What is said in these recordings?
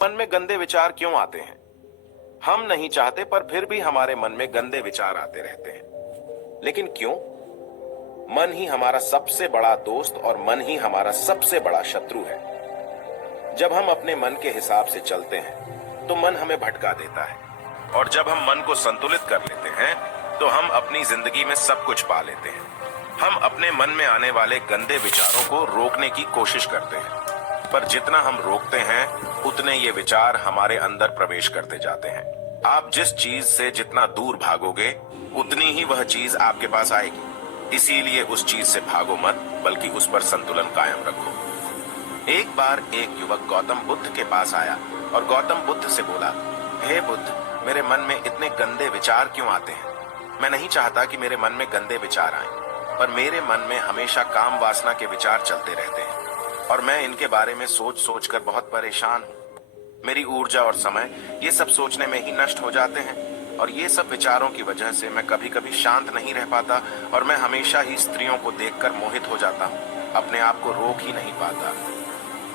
मन में गंदे विचार क्यों आते हैं? हम नहीं चाहते पर फिर भी हमारे मन में गंदे विचार आते रहते हैं। लेकिन क्यों? मन ही हमारा सबसे बड़ा दोस्त और मन ही हमारा सबसे बड़ा शत्रु है। जब हम अपने मन के हिसाब से चलते हैं तो मन हमें भटका देता है, और जब हम मन को संतुलित कर लेते हैं तो हम अपनी जिंदगी में सब कुछ पा लेते हैं। हम अपने मन में आने वाले गंदे विचारों को रोकने की कोशिश करते हैं, पर जितना हम रोकते हैं उतने ये विचार हमारे अंदर प्रवेश करते जाते हैं। आप जिस चीज से जितना दूर भागोगे उतनी ही वह चीज आपके पास आएगी। इसीलिए उस चीज से भागो मत, बल्कि उस पर संतुलन कायम रखो। एक बार एक युवक गौतम बुद्ध के पास आया और गौतम बुद्ध से बोला, हे बुद्ध, मेरे मन में इतने गंदे विचार क्यों आते हैं? मैं नहीं चाहता कि मेरे मन में गंदे विचार आएं, पर मेरे मन में हमेशा काम वासना के विचार चलते रहते हैं और मैं इनके बारे में सोच सोच कर बहुत परेशान हूँ। मेरी ऊर्जा और समय ये सब सोचने में ही नष्ट हो जाते हैं, और ये सब विचारों की वजह से मैं कभी कभी शांत नहीं रह पाता और मैं हमेशा ही स्त्रियों को देखकर मोहित हो जाता हूँ, अपने आप को रोक ही नहीं पाता।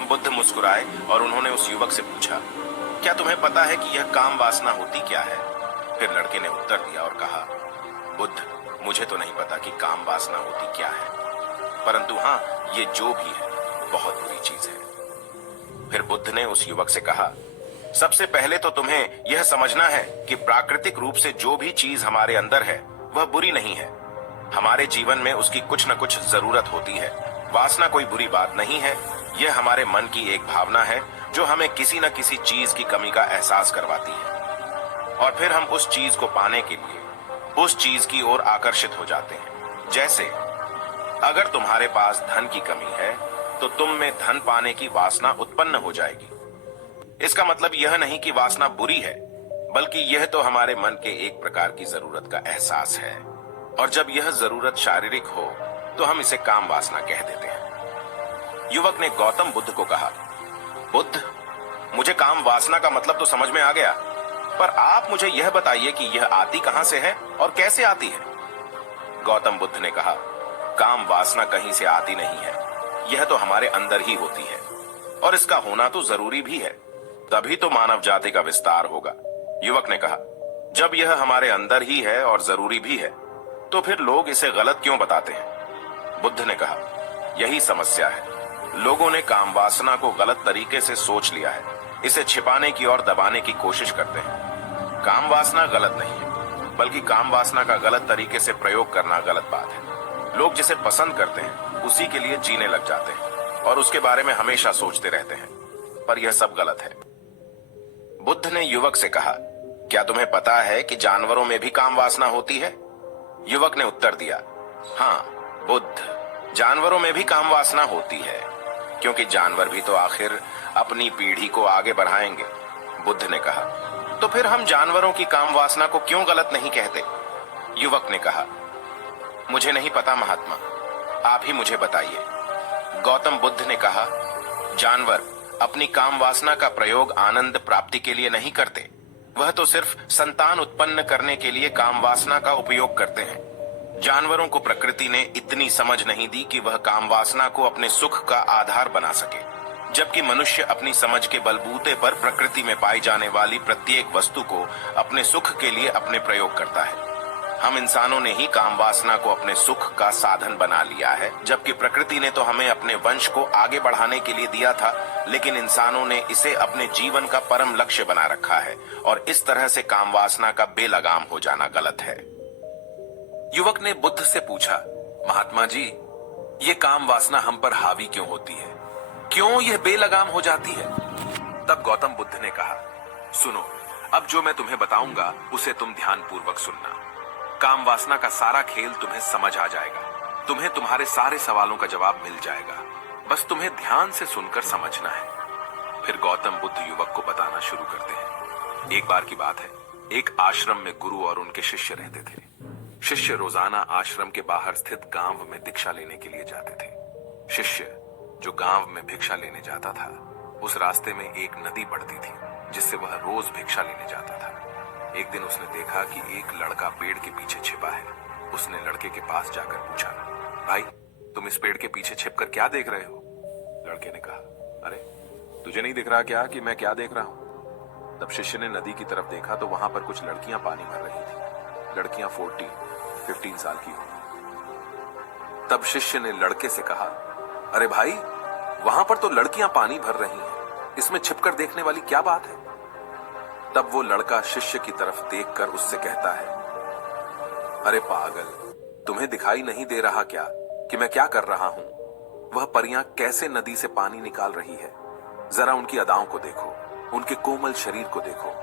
बुद्ध मुस्कुराए और उन्होंने उस युवक से पूछा, क्या तुम्हें पता है कि यह काम वासना होती क्या है? फिर लड़के ने उत्तर दिया और कहा, बुद्ध, मुझे तो नहीं पता कि काम वासना होती क्या है, परंतु हाँ, ये जो भी है बहुत बुरी चीज है। फिर बुद्ध ने उस युवक से कहा, सबसे पहले तो तुम्हें यह समझना है कि प्राकृतिक रूप से जो भी चीज हमारे अंदर है वह बुरी नहीं है। हमारे जीवन में उसकी कुछ न कुछ जरूरत होती है। वासना कोई बुरी बात नहीं है, यह हमारे मन की एक भावना है जो हमें किसी न किसी चीज की कमी का एहसास करवाती है, और फिर हम उस चीज को पाने के लिए उस चीज की ओर आकर्षित हो जाते हैं। जैसे अगर तुम्हारे पास धन की कमी है तो तुम में धन पाने की वासना उत्पन्न हो जाएगी। इसका मतलब यह नहीं कि वासना बुरी है, बल्कि यह तो हमारे मन के एक प्रकार की जरूरत का एहसास है, और जब यह जरूरत शारीरिक हो तो हम इसे काम वासना कह देते हैं। युवक ने गौतम बुद्ध को कहा, बुद्ध, मुझे काम वासना का मतलब तो समझ में आ गया, पर आप मुझे यह बताइए कि यह आती कहां से है और कैसे आती है? गौतम बुद्ध ने कहा, काम वासना कहीं से आती नहीं है, यह तो हमारे अंदर ही होती है, और इसका होना तो जरूरी भी है, तभी तो मानव जाति का विस्तार होगा। युवक ने कहा, जब यह हमारे अंदर ही है और जरूरी भी है तो फिर लोग इसे गलत क्यों बताते हैं? बुद्ध ने कहा, यही समस्या है। लोगों ने काम वासना को गलत तरीके से सोच लिया है, इसे छिपाने की और दबाने की कोशिश करते हैं। काम वासना गलत नहीं है, बल्कि काम वासना का गलत तरीके से प्रयोग करना गलत बात है। लोग जिसे पसंद करते हैं उसी के लिए जीने लग जाते हैं और उसके बारे में हमेशा सोचते रहते हैं, पर यह सब गलत है। बुद्ध ने युवक से कहा, क्या तुम्हें पता है कि जानवरों में भी काम वासना होती है? युवक ने उत्तर दिया, हाँ बुद्ध, जानवरों में भी काम वासना होती है, क्योंकि जानवर भी तो आखिर अपनी पीढ़ी को आगे बढ़ाएंगे। बुद्ध ने कहा, तो फिर हम जानवरों की काम वासना को क्यों गलत नहीं कहते? युवक ने कहा, मुझे नहीं पता महात्मा, आप ही मुझे बताइए। गौतम बुद्ध ने कहा, जानवर अपनी काम वासना का प्रयोग आनंद प्राप्ति के लिए नहीं करते, वह तो सिर्फ संतान उत्पन्न करने के लिए काम वासना का उपयोग करते हैं। जानवरों को प्रकृति ने इतनी समझ नहीं दी कि वह काम वासना को अपने सुख का आधार बना सके, जबकि मनुष्य अपनी समझ के बलबूते पर प्रकृति में पाई जाने वाली प्रत्येक वस्तु को अपने सुख के लिए अपने प्रयोग करता है। हम इंसानों ने ही काम वासना को अपने सुख का साधन बना लिया है, जबकि प्रकृति ने तो हमें अपने वंश को आगे बढ़ाने के लिए दिया था, लेकिन इंसानों ने इसे अपने जीवन का परम लक्ष्य बना रखा है, और इस तरह से काम वासना का बेलगाम हो जाना गलत है। युवक ने बुद्ध से पूछा, महात्मा जी, ये काम वासना हम पर हावी क्यों होती है? क्यों यह बेलगाम हो जाती है? तब गौतम बुद्ध ने कहा, सुनो, अब जो मैं तुम्हें बताऊंगा उसे तुम ध्यानपूर्वक सुनना। काम वासना का सारा खेल तुम्हें समझ आ जाएगा, तुम्हें तुम्हारे सारे सवालों का जवाब मिल जाएगा, बस तुम्हें ध्यान से सुनकर समझना है। फिर गौतम बुद्ध युवक को बताना शुरू करते हैं। एक बार की बात है, एक आश्रम में गुरु और उनके शिष्य रहते थे। शिष्य रोजाना आश्रम के बाहर स्थित गांव में दीक्षा लेने के लिए जाते थे। शिष्य जो गांव में भिक्षा लेने जाता था, उस रास्ते में एक नदी पड़ती थी जिससे वह रोज भिक्षा लेने जाता था। एक दिन उसने देखा कि एक लड़का पेड़ के पीछे छिपा है। उसने लड़के के पास जाकर पूछा, भाई, तुम इस पेड़ के पीछे छिपकर क्या देख रहे हो? लड़के ने कहा, अरे तुझे नहीं दिख रहा क्या कि मैं क्या देख रहा हूं? तब शिष्य ने नदी की तरफ देखा तो वहां पर कुछ लड़कियां पानी भर रही थी। लड़कियां 15 साल की होंगी। तब शिष्य ने लड़के से कहा, अरे भाई, वहां पर तो लड़कियां पानी भर रही हैं, इसमें छिपकर देखने वाली क्या बात है? तब वो लड़का शिष्य की तरफ देखकर उससे कहता है, अरे पागल, तुम्हें दिखाई नहीं दे रहा क्या कि मैं क्या कर रहा हूं? वह परियां कैसे नदी से पानी निकाल रही है। जरा उनकी अदाओं को देखो, उनके कोमल शरीर को देखो,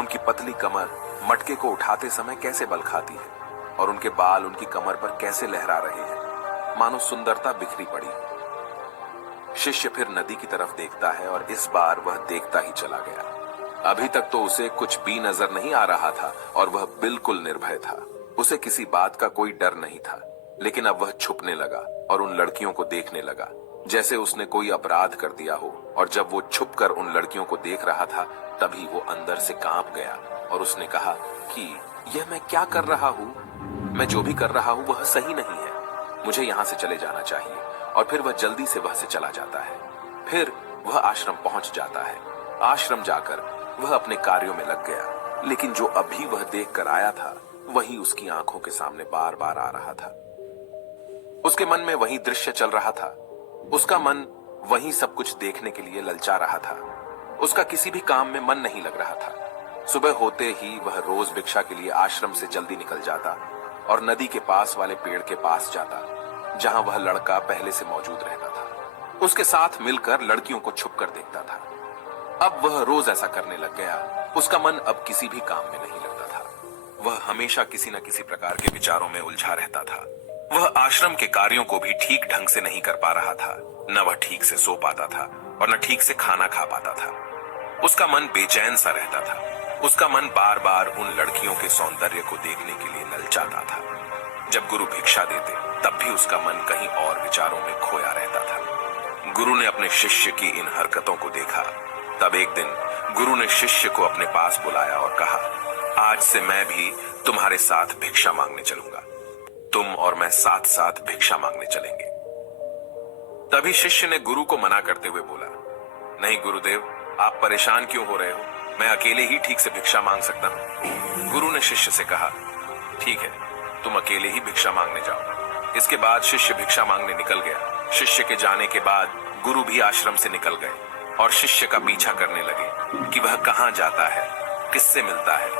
उनकी पतली कमर मटके को उठाते समय कैसे बल खाती है और उनके बाल उनकी कमर पर कैसे लहरा रहे हैं, मानो सुंदरता बिखरी पड़ी। शिष्य फिर नदी की तरफ देखता है और इस बार वह देखता ही चला गया। अभी तक तो उसे कुछ भी नजर नहीं आ रहा था और वह बिल्कुल निर्भय था। उसे किसी बात का कोई डर नहीं था, लेकिन अब वह छुपने लगा और उन लड़कियों को देखने लगा जैसे उसने कोई अपराध कर दिया हो। और जब वो छुपकर उन लड़कियों को देख रहा था तभी वो अंदर से कांप गया और उसने कहा कि यह मैं क्या कर रहा हूं? मैं जो भी कर रहा हूं वह सही नहीं है, मुझे यहां से चले जाना चाहिए। और फिर वह जल्दी से वहां से चला जाता है। फिर वह आश्रम पहुंच जाता है। आश्रम जाकर वह अपने कार्यों में लग गया, लेकिन जो अभी वह देख कर आया था वही उसकी आंखों के सामने बार बार आ रहा था। उसके मन में वही दृश्य चल रहा था। उसका मन वही सब कुछ देखने के लिए ललचा रहा था। उसका किसी भी काम में मन नहीं लग रहा था। सुबह होते ही वह रोज भिक्षा के लिए आश्रम से जल्दी निकल जाता और नदी के पास वाले पेड़ के पास जाता, जहां वह लड़का पहले से मौजूद रहता था। उसके साथ मिलकर लड़कियों को छुपकर देखता था। अब वह रोज ऐसा करने लग गया। उसका मन अब किसी भी काम में नहीं लगता था। वह हमेशा किसी न किसी प्रकार के विचारों में उलझा रहता था। वह आश्रम के कार्यों को भी ठीक ढंग से नहीं कर पा रहा था। न वह ठीक से सो पाता था और न ठीक से खाना खा पाता था। उसका मन बेचैन सा रहता था। उसका मन बार बार उन लड़कियों के सौंदर्य को देखने के लिए ललचाता था। जब गुरु भिक्षा देते तब भी उसका मन कहीं और विचारों में खोया रहता था। गुरु ने अपने शिष्य की इन हरकतों को देखा। तब एक दिन गुरु ने शिष्य को अपने पास बुलाया और कहा, आज से मैं भी तुम्हारे साथ भिक्षा मांगने चलूंगा। तुम और मैं साथ साथ भिक्षा मांगने चलेंगे। तभी शिष्य ने गुरु को मना करते हुए बोला, नहीं गुरुदेव, आप परेशान क्यों हो रहे हो? मैं अकेले ही ठीक से भिक्षा मांग सकता हूं। गुरु ने शिष्य से कहा, ठीक है, तुम अकेले ही भिक्षा मांगने जाओ। इसके बाद शिष्य भिक्षा मांगने निकल गया। शिष्य के जाने के बाद गुरु भी आश्रम से निकल गए और शिष्य का पीछा करने लगे कि वह कहां जाता है, किससे मिलता है।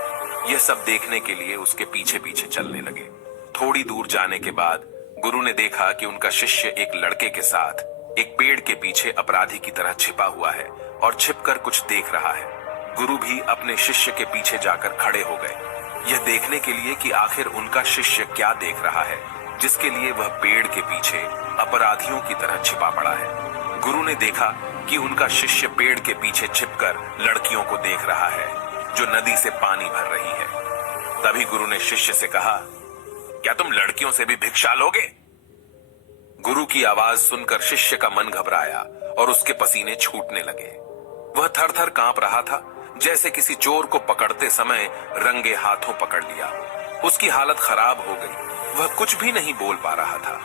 यह सब देखने के लिए उसके पीछे पीछे चलने लगे। थोड़ी दूर जाने के बाद गुरु ने देखा कि उनका शिष्य एक लड़के के साथ एक पेड़ के पीछे अपराधी की तरह छिपा हुआ है और छिपकर कुछ देख रहा है। गुरु भी अपने शिष्य के पीछे जाकर खड़े हो गए, यह देखने के लिए कि आखिर उनका शिष्य क्या देख रहा है, जिसके लिए वह पेड़ के पीछे अपराधियों की तरह छिपा पड़ा है। गुरु ने देखा कि उनका शिष्य पेड़ के पीछे छिपकर लड़कियों को देख रहा है जो नदी से पानी भर रही है। तभी गुरु ने शिष्य से कहा, क्या तुम लड़कियों से भी भिक्षा लोगे? गुरु की आवाज सुनकर शिष्य का मन घबराया और उसके पसीने छूटने लगे। वह थर थर कांप रहा था, जैसे किसी चोर को पकड़ते समय रंगे हाथों पकड़ लिया। उसकी हालत खराब हो गई। वह कुछ भी नहीं बोल पा रहा था।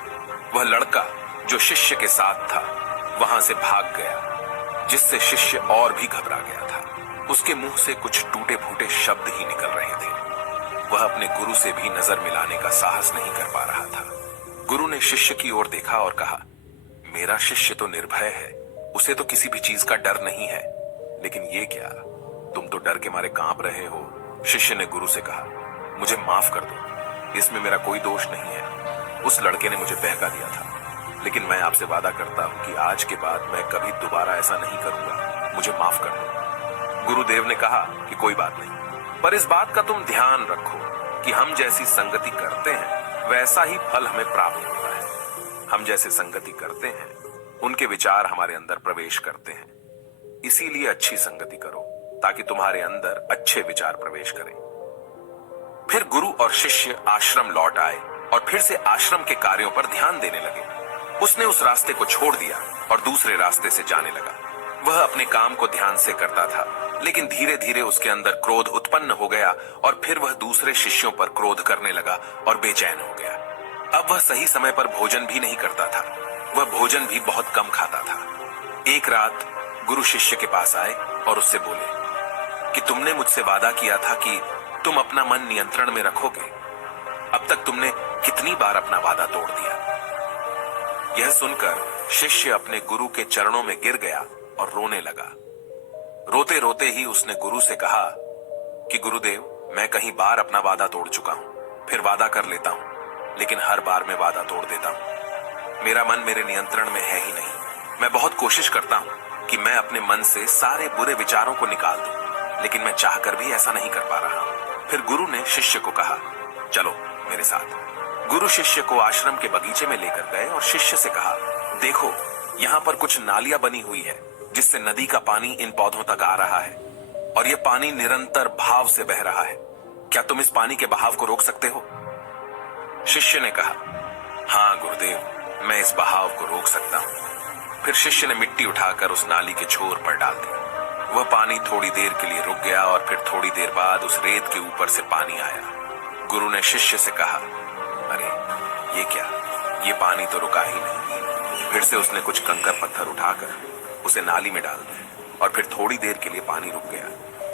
वह लड़का जो शिष्य के साथ था वहां से भाग गया, जिससे शिष्य और भी घबरा गया था। उसके मुंह से कुछ टूटे फूटे शब्द ही निकल रहे थे। वह अपने गुरु से भी नजर मिलाने का साहस नहीं कर पा रहा था। गुरु ने शिष्य की ओर देखा और कहा, मेरा शिष्य तो निर्भय है, उसे तो किसी भी चीज का डर नहीं है, लेकिन ये क्या, तुम तो डर के मारे कांप रहे हो। शिष्य ने गुरु से कहा, मुझे माफ कर दो, इसमें मेरा कोई दोष नहीं है। उस लड़के ने मुझे बहका दिया था, लेकिन मैं आपसे वादा करता हूं कि आज के बाद मैं कभी दोबारा ऐसा नहीं करूंगा। मुझे माफ कर दो। गुरुदेव ने कहा कि कोई बात नहीं, पर इस बात का तुम ध्यान रखो कि हम जैसी संगति करते हैं वैसा ही फल हमें प्राप्त होता है। हम जैसे संगति करते हैं उनके विचार हमारे अंदर प्रवेश करते हैं। इसीलिए अच्छी संगति करो ताकि तुम्हारे अंदर अच्छे विचार प्रवेश करें। फिर गुरु और शिष्य आश्रम लौट आए और फिर से आश्रम के कार्यों पर ध्यान देने लगे। उसने उस रास्ते को छोड़ दिया और दूसरे रास्ते से जाने लगा। वह अपने काम को ध्यान से करता था, लेकिन धीरे धीरे उसके अंदर क्रोध उत्पन्न हो गया और फिर वह दूसरे शिष्यों पर क्रोध करने लगा और बेचैन हो गया। अब वह सही समय पर भोजन भी नहीं करता था। वह भोजन भी बहुत कम खाता था। एक रात गुरु शिष्य के पास आए और उससे बोले कि तुमने मुझसे वादा किया था कि तुम अपना मन नियंत्रण में रखोगे। अब तक तुमने कितनी बार अपना वादा तोड़ दिया। यह सुनकर शिष्य अपने गुरु के चरणों में गिर गया और रोने लगा। रोते रोते ही उसने गुरु से कहा कि गुरुदेव, मैं कई बार अपना वादा तोड़ चुका हूं, फिर वादा कर लेता हूं, लेकिन हर बार मैं वादा तोड़ देता हूं। मेरा मन मेरे नियंत्रण में है ही नहीं। मैं बहुत कोशिश करता हूं कि मैं अपने मन से सारे बुरे विचारों को निकाल दूं, लेकिन मैं चाहकर भी ऐसा नहीं कर पा रहा हूं। फिर गुरु ने शिष्य को कहा, चलो मेरे साथ। गुरु शिष्य को आश्रम के बगीचे में लेकर गए और शिष्य से कहा, देखो यहाँ पर कुछ नालियां बनी हुई है जिससे नदी का पानी इन पौधों तक आ रहा है, और यह पानी निरंतर भाव से बह रहा है। क्या तुम इस पानी के बहाव को रोक सकते हो? शिष्य ने कहा, हाँ गुरुदेव, मैं इस बहाव को रोक सकता हूं। फिर शिष्य ने मिट्टी उठाकर उस नाली के छोर पर डाल दी। वह पानी थोड़ी देर के लिए रुक गया और फिर थोड़ी देर बाद उस रेत के ऊपर से पानी आया। गुरु ने शिष्य से कहा, अरे ये क्या, ये पानी तो रुका ही नहीं। फिर से उसने कुछ कंकर पत्थर उठाकर उसे नाली में डाल दिया और फिर थोड़ी देर के लिए पानी रुक गया,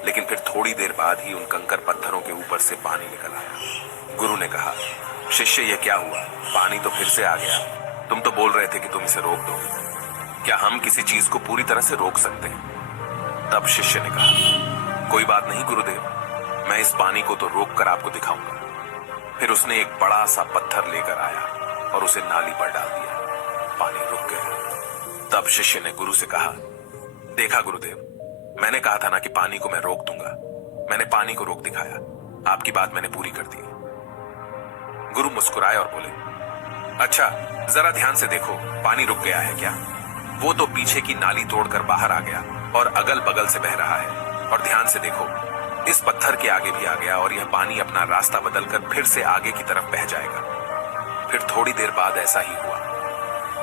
लेकिन फिर थोड़ी देर बाद ही उन कंकर पत्थरों के ऊपर से पानी निकल आया। गुरु ने कहा, शिष्य ये क्या हुआ, पानी तो फिर से आ गया। तुम तो बोल रहे थे कि तुम इसे रोक दो। क्या हम किसी चीज को पूरी तरह से रोक सकते हैं? तब शिष्य ने कहा, कोई बात नहीं गुरुदेव, मैं इस पानी को तो रोक कर आपको दिखाऊंगा। फिर उसने एक बड़ा सा पत्थर लेकर आया और उसे नाली पर डाल दिया। पानी रुक गया। तब शिष्य ने गुरु से कहा, देखा गुरुदेव, मैंने कहा था ना कि पानी को मैं रोक दूंगा। मैंने पानी को रोक दिखाया। आपकी बात मैंने पूरी कर दी। गुरु मुस्कुराए और बोले, अच्छा जरा ध्यान से देखो, पानी रुक गया है क्या? वो तो पीछे की नाली तोड़कर बाहर आ गया और अगल बगल से बह रहा है। और ध्यान से देखो, इस पत्थर के आगे भी आ गया और यह पानी अपना रास्ता बदलकर फिर से आगे की तरफ बह जाएगा। फिर थोड़ी देर बाद ऐसा ही हुआ।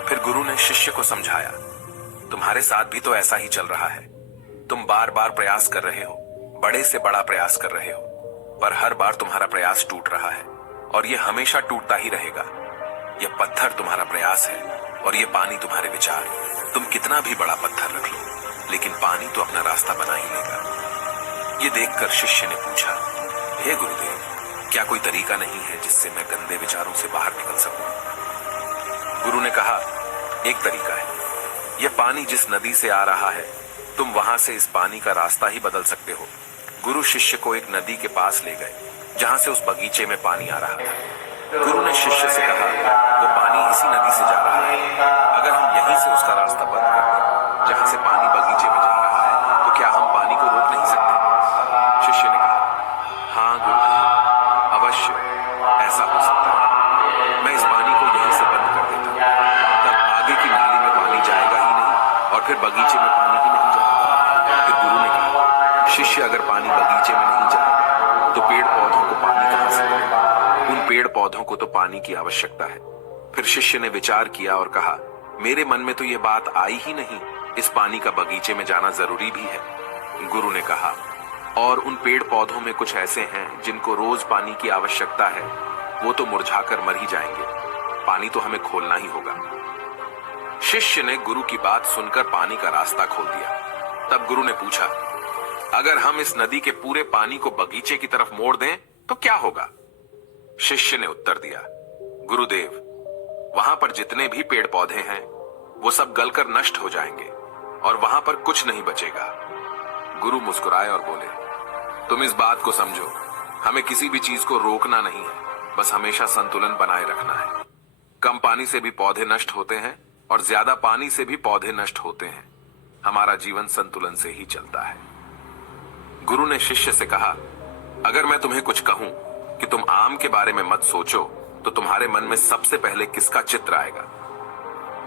फिर गुरु ने शिष्य को समझाया, तुम्हारे साथ भी तो ऐसा ही चल रहा है। तुम बार बार प्रयास कर रहे हो, बड़े से बड़ा प्रयास कर रहे हो, पर हर बार तुम्हारा प्रयास टूट रहा है और यह हमेशा टूटता ही रहेगा। यह पत्थर तुम्हारा प्रयास है और यह पानी तुम्हारे विचार। तुम कितना भी बड़ा पत्थर रख लो, लेकिन पानी तो अपना रास्ता बना ही लेगा। ये देखकर शिष्य ने पूछा, हे गुरुदेव, क्या कोई तरीका नहीं है जिससे मैं गंदे विचारों से बाहर निकल सकूं? गुरु ने कहा, एक तरीका है। यह पानी जिस नदी से आ रहा है, तुम वहां से इस पानी का रास्ता ही बदल सकते हो। गुरु शिष्य को एक नदी के पास ले गए जहां से उस बगीचे में पानी आ रहा था। गुरु ने शिष्य से कहा, वो पानी इसी नदी से जा रहा है। अगर हम यहीं से उसका रास्ता बंद कर दें, जहां से पानी बगीचे में जा रहा है, तो क्या हम पानी को रोक नहीं सकते? शिष्य ने कहा, हाँ गुरुदेव, अवश्य ऐसा हो सकता है। मैं इस पानी को यहीं से बंद कर देता हूं। तब आगे की नाली में पानी जाएगा ही नहीं और फिर बगीचे में पानी ही नहीं जाएगा। फिर गुरु ने कहा, शिष्य अगर पानी बगीचे में नहीं जाएगा तो पेड़ पौधों को पानी कहां से मिलेगा? उन पेड़ पौधों को तो पानी की आवश्यकता है। फिर शिष्य ने विचार किया और कहा, मेरे मन में तो यह बात आई ही नहीं, इस पानी का बगीचे में जाना जरूरी भी है। गुरु ने कहा, और उन पेड़ पौधों में कुछ ऐसे हैं जिनको रोज पानी की आवश्यकता है, वो तो मुरझाकर मर ही जाएंगे। पानी तो हमें खोलना ही होगा। शिष्य ने गुरु की बात सुनकर पानी का रास्ता खोल दिया। तब गुरु ने पूछा, अगर हम इस नदी के पूरे पानी को बगीचे की तरफ मोड़ दें तो क्या होगा? शिष्य ने उत्तर दिया, गुरुदेव, वहां पर जितने भी पेड़ पौधे हैं वो सब गलकर नष्ट हो जाएंगे और वहां पर कुछ नहीं बचेगा। गुरु मुस्कुराए और बोले, तुम इस बात को समझो, हमें किसी भी चीज को रोकना नहीं है, बस हमेशा संतुलन बनाए रखना है। कम पानी से भी पौधे नष्ट होते हैं और ज्यादा पानी से भी पौधे नष्ट होते हैं। हमारा जीवन संतुलन से ही चलता है। गुरु ने शिष्य से कहा, अगर मैं तुम्हें कुछ कहूं कि तुम आम के बारे में मत सोचो, तो तुम्हारे मन में सबसे पहले किसका चित्र आएगा?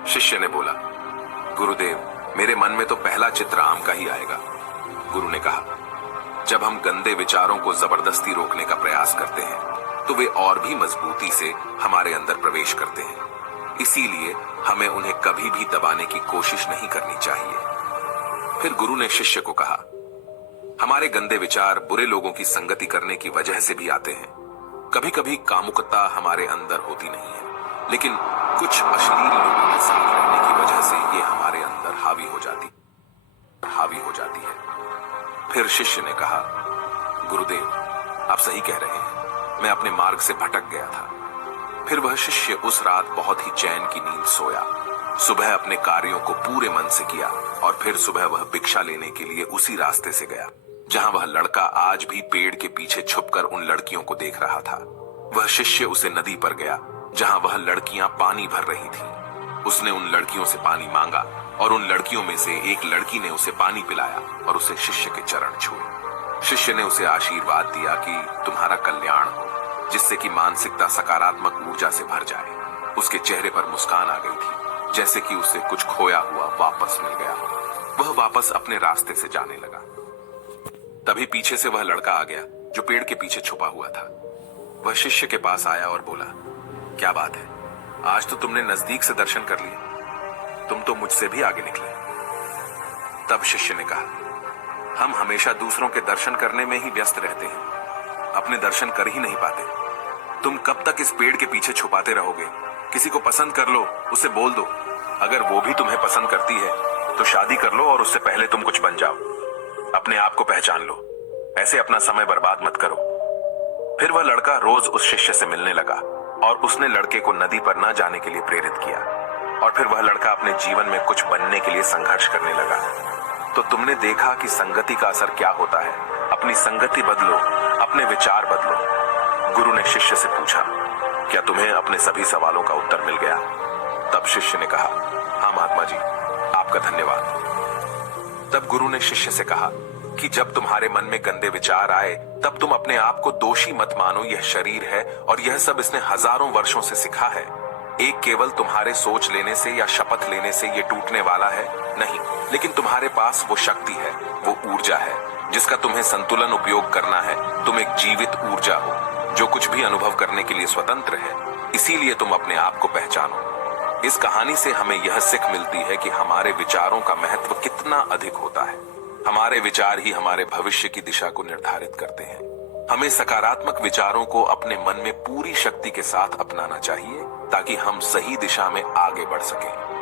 शिष्य ने बोला, गुरुदेव, मेरे मन में तो पहला चित्र आम का ही आएगा। गुरु ने कहा, जब हम गंदे विचारों को जबरदस्ती रोकने का प्रयास करते हैं तो वे और भी मजबूती से हमारे अंदर प्रवेश करते हैं। इसीलिए हमें उन्हें कभी भी दबाने की कोशिश नहीं करनी चाहिए। फिर गुरु ने शिष्य को कहा, हमारे गंदे विचार बुरे लोगों की संगति करने की वजह से भी आते हैं। कभी कभी कामुकता हमारे अंदर होती नहीं है, लेकिन कुछ अश्लील लोगों के साथ रहने की वजह से ये हमारे अंदर हावी हो जाती। हावी हो जाती है। फिर शिष्य ने कहा, गुरुदेव, आप सही कह रहे हैं, मैं अपने मार्ग से भटक गया था। फिर वह शिष्य उस रात बहुत ही चैन की नींद सोया। सुबह अपने कार्यों को पूरे मन से किया और फिर सुबह वह भिक्षा लेने के लिए उसी रास्ते से गया जहां वह लड़का आज भी पेड़ के पीछे छुपकर उन लड़कियों को देख रहा था। वह शिष्य उसे नदी पर गया जहां वह लड़कियां पानी भर रही थीं। उसने उन लड़कियों से पानी मांगा और उन लड़कियों में से एक लड़की ने उसे पानी पिलाया और उसे शिष्य के चरण छुए। शिष्य ने उसे आशीर्वाद दिया कि तुम्हारा कल्याण हो, जिससे कि मानसिकता सकारात्मक ऊर्जा से भर जाए। उसके चेहरे पर मुस्कान आ गई थी, जैसे कि उसे कुछ खोया हुआ वापस मिल गया। वह वापस अपने रास्ते से जाने लगा। तभी पीछे से वह लड़का आ गया जो पेड़ के पीछे छुपा हुआ था। वह शिष्य के पास आया और बोला, क्या बात है, आज तो तुमने नजदीक से दर्शन कर लिए, तुम तो मुझसे भी आगे निकले। तब शिष्य ने कहा, हम हमेशा दूसरों के दर्शन करने में ही व्यस्त रहते हैं, अपने दर्शन कर ही नहीं पाते। तुम कब तक इस पेड़ के पीछे छुपाते रहोगे? किसी को पसंद कर लो, उसे बोल दो। अगर वो भी तुम्हें पसंद करती है तो शादी कर लो और उससे पहले तुम कुछ बन जाओ। अपने आप को पहचान लो, ऐसे अपना समय बर्बाद मत करो। फिर वह लड़का रोज उस शिष्य से मिलने लगा और उसने लड़के को नदी पर न जाने के लिए प्रेरित किया। और फिर वह लड़का अपने जीवन में कुछ बनने के लिए संघर्ष करने लगा। तो तुमने देखा कि संगति का असर क्या होता है। अपनी संगति बदलो, अपने विचार बदलो। गुरु ने शिष्य से पूछा, क्या तुम्हें अपने सभी सवालों का उत्तर मिल गया? तब शिष्य ने कहा, हाँ महात्मा जी, आपका धन्यवाद। तब गुरु ने शिष्य से कहा कि जब तुम्हारे मन में गंदे विचार आए तब तुम अपने आप को दोषी मत मानो। यह शरीर है और यह सब इसने हजारों वर्षों से सीखा है। एक केवल तुम्हारे सोच लेने से या शपथ लेने से ये टूटने वाला है नहीं, लेकिन तुम्हारे पास वो शक्ति है, वो ऊर्जा है जिसका तुम्हें संतुलन उपयोग करना है। तुम एक जीवित ऊर्जा हो जो कुछ भी अनुभव करने के लिए स्वतंत्र है। इसीलिए तुम अपने आप को पहचानो। इस कहानी से हमें यह सीख मिलती है कि हमारे विचारों का महत्व कितना अधिक होता है। हमारे विचार ही हमारे भविष्य की दिशा को निर्धारित करते हैं। हमें सकारात्मक विचारों को अपने मन में पूरी शक्ति के साथ अपनाना चाहिए ताकि हम सही दिशा में आगे बढ़ सकें।